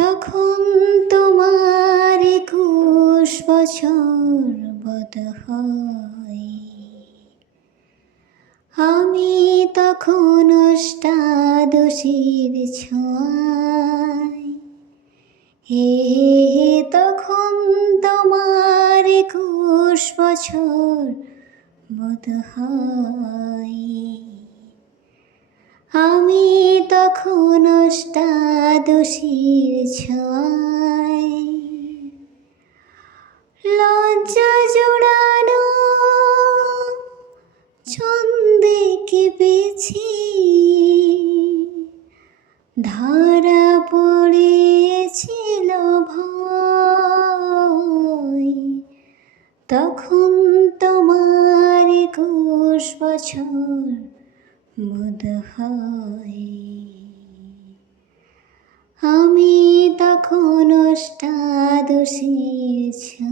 তখন তোমার ২১ বছর বোধ হয়। আমি তখন অষ্টাদশীর ছোঁয়ায়। হে তখন তোমার ২১ বছর বোধ হয়। আমি তখন অষ্টাদশীর ছোঁয়ায়। লজ্জা জোড়ানো ছন্দে কেঁপেছি, ধরা পড়েছিল ভয়। তখন তোমার ২১ বছর বোধ হয়। আমি তখন অষ্টাদশীর ছোঁয়ায়।